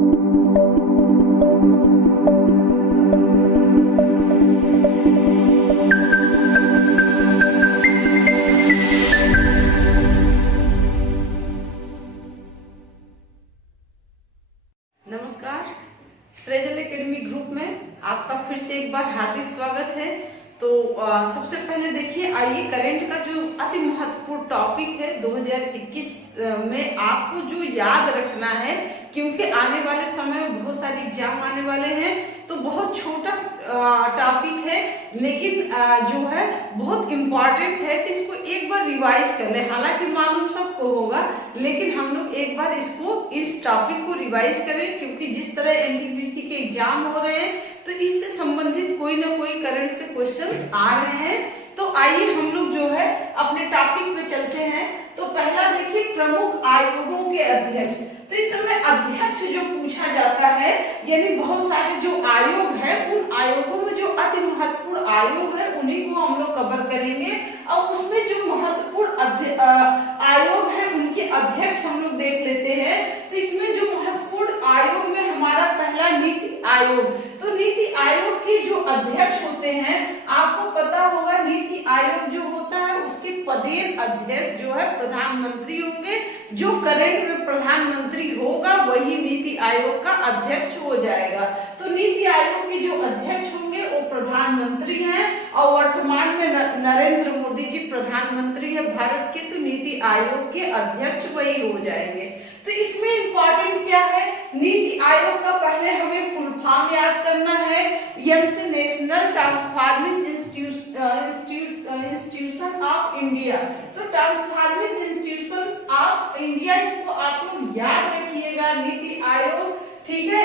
नमस्कार, सृजल academy group में आपका फिर से एक बार हार्दिक स्वागत है। तो सबसे पहले देखिए, आइए करंट का जो अति महत्वपूर्ण टॉपिक है 2021 में आपको जो याद रखना है, क्योंकि आने वाले समय में बहुत सारे एग्जाम आने वाले हैं। तो बहुत छोटा टॉपिक है, लेकिन जो है बहुत इम्पॉर्टेंट है, तो इसको एक बार रिवाइज कर ले। हालांकि मालूम सबको होगा, लेकिन हम लोग एक बार इस टॉपिक को रिवाइज करें, क्योंकि जिस तरह एनटीपीसी के एग्जाम हो रहे हैं तो इससे संबंधित कोई ना कोई करंट से क्वेश्चंस आ रहे हैं। तो आइए हम लोग जो है अपने टॉपिक पे चलते हैं। तो पहला देखिए, प्रमुख आयोगों के अध्यक्ष। तो इस समय अध्यक्ष जो पूछा जाता है, यानी बहुत सारे जो आयोग है, उन आयोगों में जो अति महत्वपूर्ण आयोग है उन्हीं को हम लोग कवर करेंगे। और उसमें जो महत्वपूर्ण आयोग है उनके अध्यक्ष हम लोग देख लेते हैं। तो इसमें जो महत्वपूर्ण आयोग में हमारा पहला नीति आयोग। तो नीति आयोग के जो अध्यक्ष होते हैं, आपको पता होगा नीति आयोग जो होता है उसके पदेन अध्यक्ष जो है प्रधानमंत्री होंगे। जो करंट में प्रधानमंत्री होगा वही नीति आयोग का अध्यक्ष हो जाएगा। तो नीति आयोग के जो अध्यक्ष होंगे वो प्रधानमंत्री हैं, और वर्तमान में नरेंद्र मोदी जी प्रधानमंत्री है भारत के, तो नीति आयोग के अध्यक्ष वही हो जाएंगे। तो इसमें इंपॉर्टेंट क्या है, नीति आयोग का पहले हमें फुल फॉर्म याद करना है। से national transforming institution of India. तो ट्रांसफॉर्मिंग इंस्टीट्यूशंस ऑफ इंडिया, इसको आप लोग याद रखिएगा, नीति आयोग, ठीक है।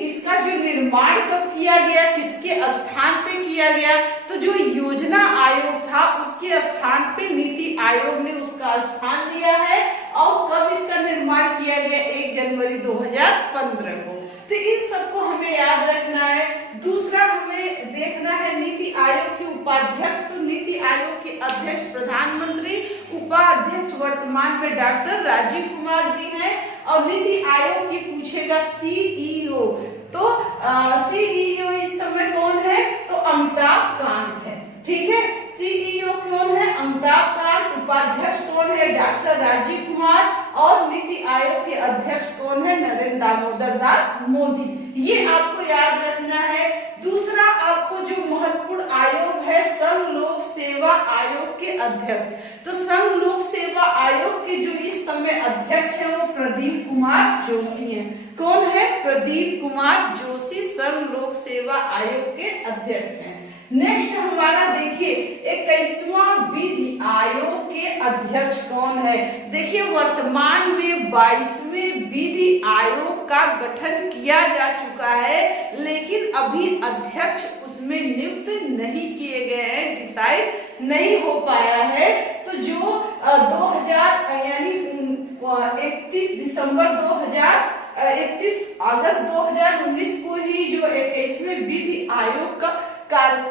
इसका जो निर्माण कब किया गया, किसके स्थान पे किया गया, तो जो योजना आयोग था उसके स्थान पे नीति आयोग ने उसका स्थान लिया है। और कब इसका निर्माण किया गया, 1 जनवरी 2015 को। तो इन सबको हमें याद रखना है। दूसरा हमें देखना है नीति आयोग के उपाध्यक्ष। तो नीति आयोग के अध्यक्ष प्रधानमंत्री, उपाध्यक्ष वर्तमान में डॉक्टर राजीव कुमार जी हैं। और नीति आयोग की पूछेगा सीईओ। तो सीईओ इस समय कौन है, तो अमिताभ कांत है, ठीक है। सीईओ कौन है, अमिताभ कांत। उपाध्यक्ष कौन है, डॉक्टर राजीव कुमार। और नीति आयोग के अध्यक्ष कौन है, नरेंद्र दामोदर दास मोदी। ये आपको याद रखना है। दूसरा आपको जो महत्वपूर्ण आयोग है, संघ लोक सेवा आयोग के अध्यक्ष। तो संघ लोक सेवा आयोग के जो इस समय अध्यक्ष है वो प्रदीप कुमार जोशी हैं। कौन है, प्रदीप कुमार जोशी संघ लोक सेवा आयोग के अध्यक्ष हैं। नेक्स्ट हमारा देखिए 21वां विधि आयोग के अध्यक्ष कौन है। देखिए वर्तमान में 22वें विधि आयोग का गठन किया जा चुका है, लेकिन अभी अध्यक्ष उसमें नियुक्त नहीं किए गए हैं, डिसाइड नहीं हो पाया है। तो जो 2000 यानी 31 अगस्त 2019 को ही जो 21वें विधि आयोग का कार्य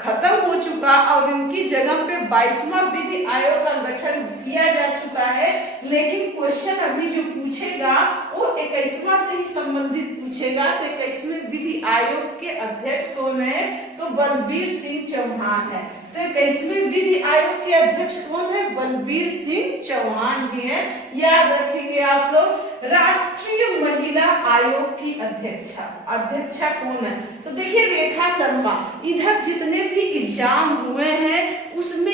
खत्म हो चुका, और इनकी जगह पे 22वां विधि आयोग का गठन किया जा चुका है। लेकिन क्वेश्चन अभी जो पूछेगा वो 21वां से ही संबंधित पूछेगा। तो 21वें विधि आयोग के अध्यक्ष कौन है, तो बलबीर सिंह चौहान है। तो 21वें विधि आयोग के अध्यक्ष कौन है, बलबीर सिंह चौहान जी हैं। याद रखेंगे आप लोग। राष्ट्रीय महिला आयोग की अध्यक्षा कौन है, तो देखिए रेखा शर्मा। इधर जितने भी एग्जाम हुए हैं उसमें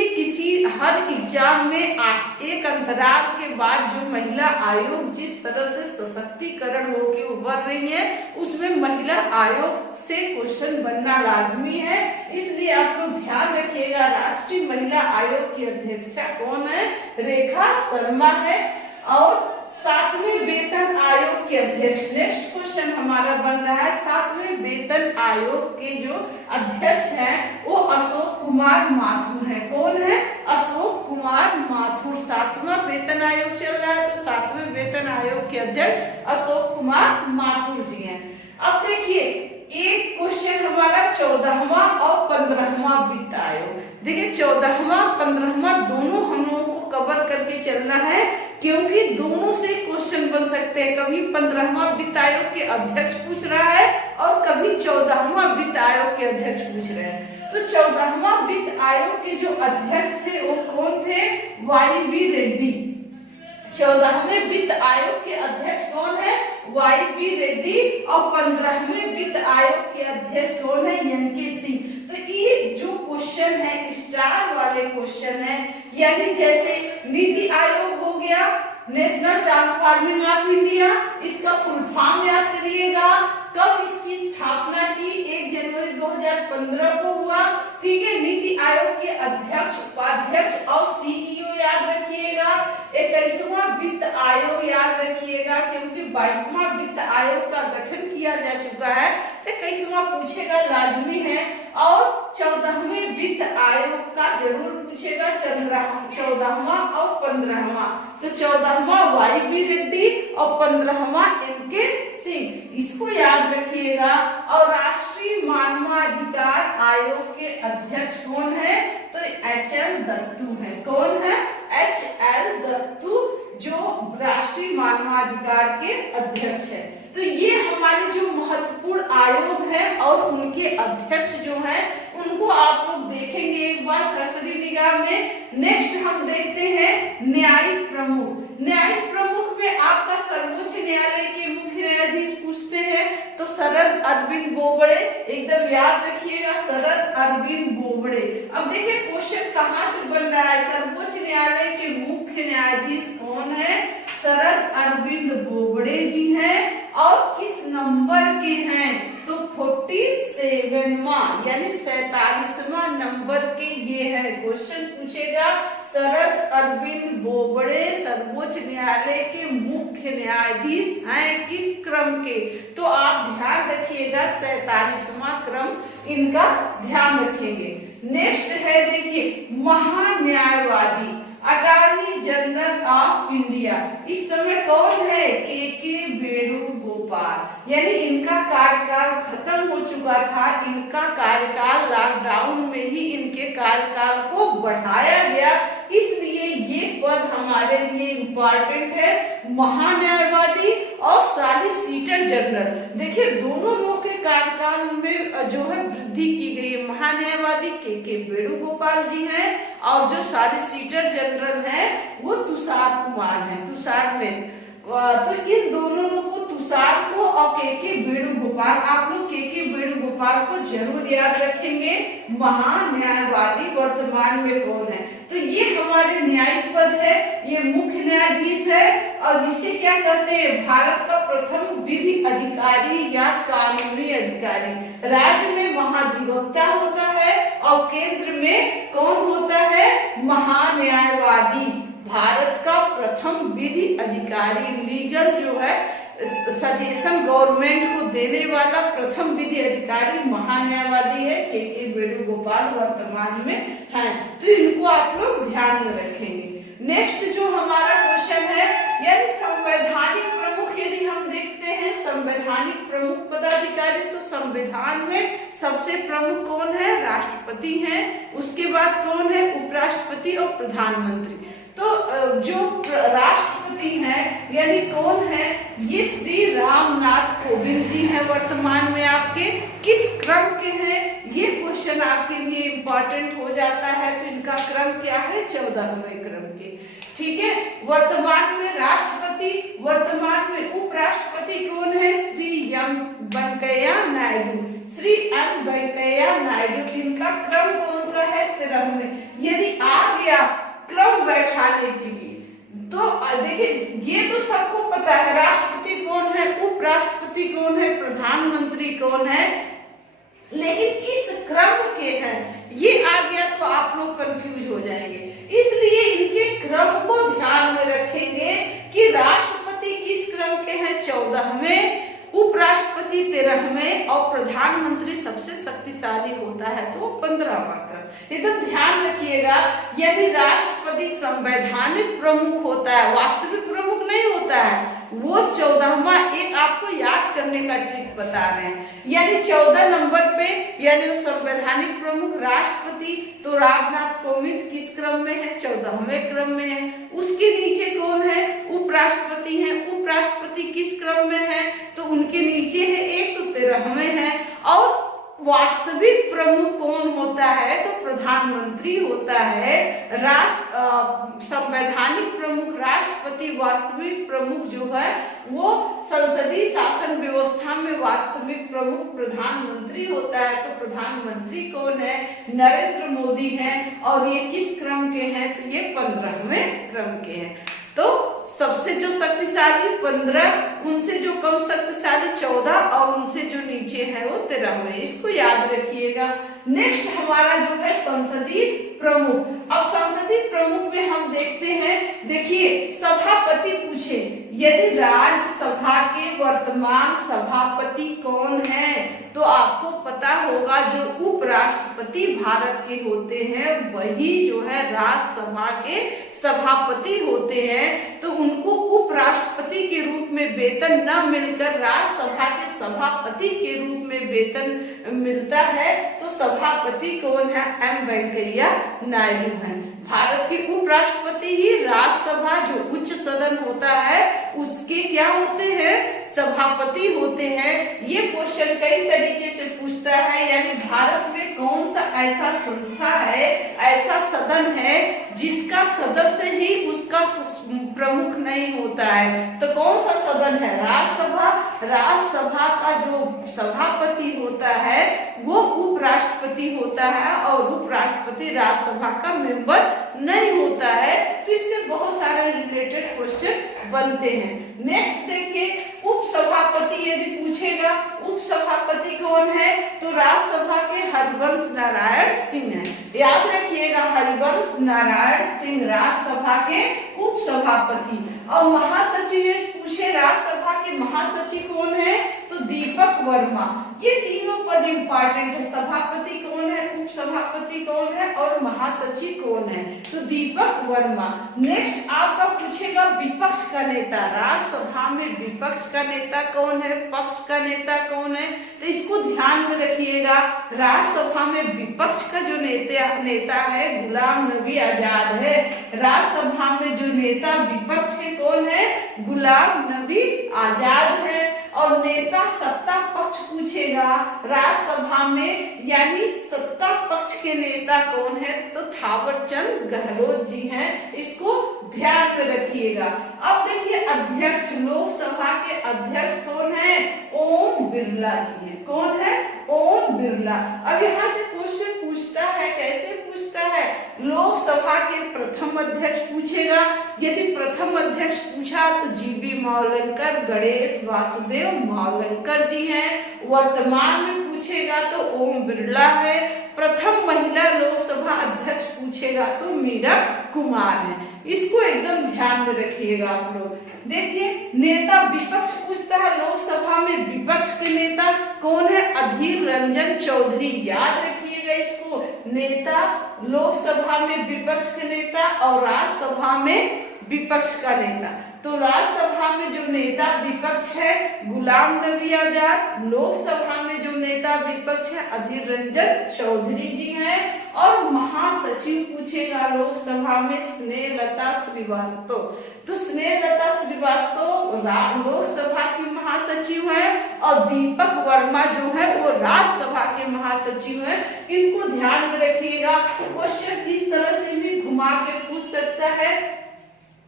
हर एग्जाम में एक अंतराल के बाद जो महिला आयोग जिस तरह से सशक्तिकरण होके उभर रही है, उसमें महिला आयोग से क्वेश्चन बनना लाजमी है। इसलिए आप लोग ध्यान रखिएगा, राष्ट्रीय महिला आयोग की अध्यक्षा कौन है, रेखा शर्मा है। और 7वें वेतन आयोग के अध्यक्ष, नेक्स्ट क्वेश्चन हमारा बन रहा है, 7वें वेतन आयोग के जो अध्यक्ष हैं वो अशोक कुमार माथुर हैं। कौन है, अशोक कुमार माथुर। 7वां वेतन आयोग चल रहा है, तो 7वें वेतन आयोग के अध्यक्ष अशोक कुमार माथुर जी हैं। अब देखिए एक क्वेश्चन हमारा 14वां और 15वां वित्त आयोग। देखिए 14वां 15वां दोनों हम लोगों को कवर करके चलना है, क्योंकि दोनों से क्वेश्चन बन सकते हैं। कभी 15वां वित्त आयोग के अध्यक्ष पूछ रहा है और कभी 14वां वित्त आयोग के अध्यक्ष पूछ रहे हैं। तो 14वां वित्त आयोग के जो अध्यक्ष थे वो कौन थे? YB रेड्डी। 14वें वित्त आयोग के अध्यक्ष कौन है? YB रेड्डी। और 15वें वित्त आयोग के अध्यक्ष कौन है? NK सिंह। तो ये जो क्वेश्चन है स्टार वाले क्वेश्चन है, यानी जैसे नीति आयोग हो गया, नेशनल ट्रांसफॉर्मिंग ऑफ इंडिया, इसका फुल फॉर्म याद करिएगा। कब इसकी स्थापना की? 1 जनवरी 2015 को हुआ। ठीक है, नीति आयोग के अध्यक्ष, उपाध्यक्ष और CEO याद रखिएगा। 21वां वित्त आयोग याद रखिएगा, क्योंकि 22वां वित्त आयोग का गठन किया जा चुका है, तो 21वां पूछेगा, लाजमी है। और 14वें वित्त आयोग का जरूर पूछेगा, 14वां और 15वां। तो 14वां YB रेड्डी और 15वां NK सिंह, इसको याद रखिएगा। और राष्ट्रीय मानवाधिकार आयोग के अध्यक्ष कौन है? तो HL दत्तू है। कौन है? HL दत्तू, जो राष्ट्रीय मानवाधिकार के अध्यक्ष है। तो ये हमारे जो महत्वपूर्ण आयोग है और उनके अध्यक्ष जो हैं उनको आप लोग देखेंगे एक बार सरसरी निगाह में। नेक्स्ट हम देखते हैं न्यायिक प्रमुख। न्यायिक प्रमुख में आपका सर्वोच्च न्यायालय के मुख्य न्यायाधीश पूछते हैं, तो शरद अरविंद बोबड़े, एकदम याद रखिएगा, शरद अरविंद बोबड़े। अब देखिए क्वेश्चन कहाँ से बन रहा है? सर्वोच्च न्यायालय के मुख्य न्यायाधीश कौन है? शरद अरविंद बोबड़े जी हैं। और किस नंबर के हैं? तो 47वां यानी 47वां नंबर के ये है। क्वेश्चन पूछेगा शरद अरविंद बोबड़े सर्वोच्च न्यायालय के मुख्य न्यायाधीश हैं, किस क्रम के? तो आप ध्यान रखिएगा 47वां क्रम इनका ध्यान रखेंगे। नेक्स्ट है देखिए महान्यायवादी, अटॉर्नी जनरल ऑफ इंडिया। इस समय कौन है? KK वेणुगोपाल, यानी इनका कार्यकाल खत्म हो चुका था। इनका कार्यकाल लॉकडाउन में ही इनके कार्यकाल को बढ़ाया गया, इसलिए ये पद हमारे लिए इम्पोर्टेंट है। महान्यायवादी और सॉलिसिटर जनरल, देखिए दोनों लोग के कार्यकाल में जो है वृद्धि की गई है। महान्यायवादी KK वेणुगोपाल जी हैं और जो सॉलिसिटर जनरल हैं वो तुषार कुमार हैं, तुषार में। तो इन दोनों लोगों को, तुषार को और KK वेणुगोपाल, आप लोग KK वेणुगोपाल को जरूर याद रखेंगे। महान्यायवादी वर्तमान में कौन है? तो ये हमारे न्यायिक पद है, ये मुख्य न्यायाधीश है और जिसे क्या करते हैं? भारत का प्रथम विधि अधिकारी या कानूनी अधिकारी। राज्य में महाधिवक्ता होता है और केंद्र में कौन होता है? महान्यायवादी। भारत का प्रथम विधि अधिकारी, लीगल जो है सजेशन गवर्नमेंट को देने वाला प्रथम विधि अधिकारी महान्यायवादी है, KK वेणुगोपाल वर्तमान में हैं। तो इनको आप लोग ध्यान में रखेंगे। नेक्स्ट जो हमारा क्वेश्चन है, यानी संवैधानिक प्रमुख, यदि हम देखते हैं संवैधानिक प्रमुख पदाधिकारी, तो संविधान में सबसे प्रमुख कौन है? राष्ट्रपति हैं। उसके बाद कौन है? उपराष्ट्रपति और प्रधानमंत्री। तो जो राष्ट्रपति हैं यानी कौन है? ये श्री रामनाथ कोविंद जी हैं वर्तमान में। आपके किस क्रम के हैं? ये क्वेश्चन आपके लिए इम्पोर्टेंट हो जाता है। तो इनका क्रम क्या है? 14वें क्रम के। ठीक है, वर्तमान में राष्ट्रपति, वर्तमान में उपराष्ट्रपति कौन है? श्री M वेंकैया नायडू। श्री M वेंकैया नायडू, इनका क्रम कौन सा है? 13वें। यदि आ गया क्रम बैठाने के लिए, तो देखिए ये तो सबको पता है, राष्ट्रपति कौन है, उपराष्ट्रपति कौन है, प्रधानमंत्री कौन है, लेकिन किस क्रम के हैं ये आ गया तो आप लोग कंफ्यूज हो जाएंगे। इसलिए इनके क्रम को ध्यान में रखेंगे कि राष्ट्रपति किस क्रम के हैं? 14वें, उपराष्ट्रपति 13वें और प्रधानमंत्री सबसे शक्तिशाली होता है तो 15वां क्रम। एकदम ध्यान रखिएगा, यदि राष्ट्रपति संवैधानिक प्रमुख होता है, वास्तविक प्रमुख नहीं होता है, वो 14वां एक आपको याद करने का ट्रिक बता रहे हैं। यानी 14 नंबर पे यानी संवैधानिक प्रमुख राष्ट्रपति, तो रामनाथ कोविंद किस क्रम में है? 14वें क्रम में है। उसके नीचे कौन है? उपराष्ट्रपति है। उपराष्ट्रपति किस क्रम में है? तो उनके नीचे है एक, तो 13वें है। और वास्तविक प्रमुख कौन होता है? तो प्रधानमंत्री होता है। संवैधानिक प्रमुख राष्ट्रपति, वास्तविक प्रमुख जो है वो संसदीय शासन व्यवस्था में वास्तविक प्रमुख प्रधानमंत्री होता है। तो प्रधानमंत्री कौन है? नरेंद्र मोदी हैं। और ये किस क्रम के हैं? तो ये 15वें क्रम के हैं। तो सबसे जो शक्तिशाली 15, उनसे जो कम शक्तिशाली 14 और उनसे जो नीचे है वो 13वें। इसको याद रखिएगा। नेक्स्ट हमारा जो है संसदीय प्रमुख। अब संसदीय प्रमुख में हम देखते हैं, देखिए सभापति पूछे, यदि राज्यसभा के वर्तमान सभापति कौन है? तो आपको पता होगा जो उपराष्ट्रपति भारत के होते हैं वही जो है राज्यसभा के सभापति होते हैं। तो उनको उपराष्ट्रपति के रूप में वेतन न मिलकर राज्यसभा के सभापति के रूप में वेतन मिलता है। तो सभापति कौन है? एम वेंकैया नायडू हैं। भारत के उपराष्ट्रपति ही राज्यसभा जो उच्च सदन होता है उसके क्या होते हैं? सभापति होते हैं। ये क्वेश्चन कई तरीके से पूछता है, यानी भारत में कौन सा ऐसा संस्था है, ऐसा सदन है जिसका सदस्य ही उसका प्रमुख नहीं होता है? तो कौन सा सदन है? राज्यसभा। राज्यसभा का जो सभापति होता है वो उपराष्ट्रपति होता है और उपराष्ट्रपति राज्यसभा का मेंबर नहीं होता है। तो इससे बहुत सारे रिलेटेड क्वेश्चन बनते हैं। नेक्स्ट देखिए, उपसभापति यदि पूछेगा, उपसभापति कौन है? तो राज्यसभा के हरिवंश नारायण सिंह हैं। याद रखिएगा, हरिवंश नारायण सिंह राज्यसभा के उपसभापति। और महासचिव पूछे, राज्यसभा के महासचिव कौन है? तो दीपक वर्मा। ये तीनों पद इंपॉर्टेंट है। सभापति कौन है, उपसभापति कौन है और महासचिव कौन है? तो दीपक वर्मा। नेक्स्ट आपका पूछेगा विपक्ष का नेता। राज्यसभा में विपक्ष का नेता कौन है, पक्ष का नेता कौन है? तो इसको ध्यान में रखिएगा। राज्यसभा में विपक्ष का जो नेता है गुलाम नबी आजाद है। राज्यसभा में जो नेता विपक्ष के कौन है? गुलाम नबी आजाद है। और नेता सत्ता पक्ष पूछेगा राज्यसभा में, यानी सत्ता पक्ष के नेता कौन है? तो थावरचंद गहलोत जी हैं। इसको ध्यान में रखिएगा। अब देखिए अध्यक्ष, लोकसभा के अध्यक्ष कौन है? ओम बिरला जी हैं। कौन है? ओम बिरला। अब यहाँ से क्वेश्चन पूछता है, कैसे पूछता है? लोकसभा के प्रथम अध्यक्ष पूछेगा। यदि प्रथम अध्यक्ष पूछा तो जीबी मावलंकर, गणेश वासुदेव मावलंकर जी हैं। वर्तमान में पूछेगा तो ओम बिरला है। प्रथम महिला लोकसभा अध्यक्ष पूछेगा तो मीरा कुमार है। इसको एकदम ध्यान में रखिएगा आप लोग। देखिए नेता विपक्ष पूछता है, लोकसभा में विपक्ष के नेता कौन है? अधीर रंजन चौधरी। याद रखिएगा इसको। नेता लोकसभा में विपक्ष के नेता और राज्यसभा में विपक्ष का नेता। तो राज्यसभा में जो नेता विपक्ष है गुलाम नबी आजाद, लोकसभा में जो नेता विपक्ष है अधीर रंजन चौधरी जी हैं। और महासचिव पूछेगा लोकसभा में स्नेहलता श्रीवास्तव। तो स्नेहलता श्रीवास्तव लोकसभा की महासचिव है और दीपक वर्मा जो है वो राज्यसभा के महासचिव हैं। इनको ध्यान में रखिएगा। क्वेश्चन इस तरह से भी घुमा के पूछ सकता है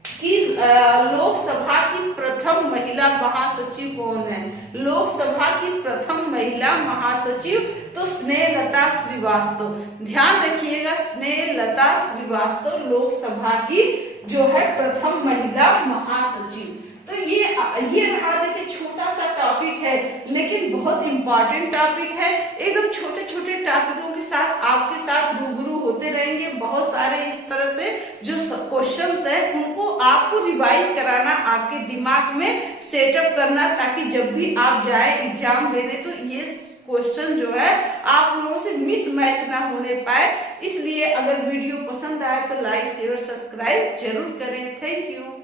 कि लोकसभा की प्रथम महिला महासचिव कौन है? लोकसभा की प्रथम महिला महासचिव तो स्नेहलता श्रीवास्तव। ध्यान रखिएगा, स्नेहलता श्रीवास्तव लोकसभा की जो है प्रथम महिला महासचिव। तो ये रहा, देखिए छोटा सा टॉपिक है लेकिन बहुत इंपॉर्टेंट टॉपिक है। एकदम छोटे छोटे टॉपिकों के साथ आपके साथ रूबरू होते रहेंगे। बहुत सारे इस तरह से जो क्वेश्चंस है उनको आपको रिवाइज कराना, आपके दिमाग में सेटअप करना, ताकि जब भी आप जाए एग्जाम देने तो ये क्वेश्चन जो है आप लोगों से मिसमैच ना होने पाए। इसलिए अगर वीडियो पसंद आए तो लाइक शेयर सब्सक्राइब जरूर करें। Thank you.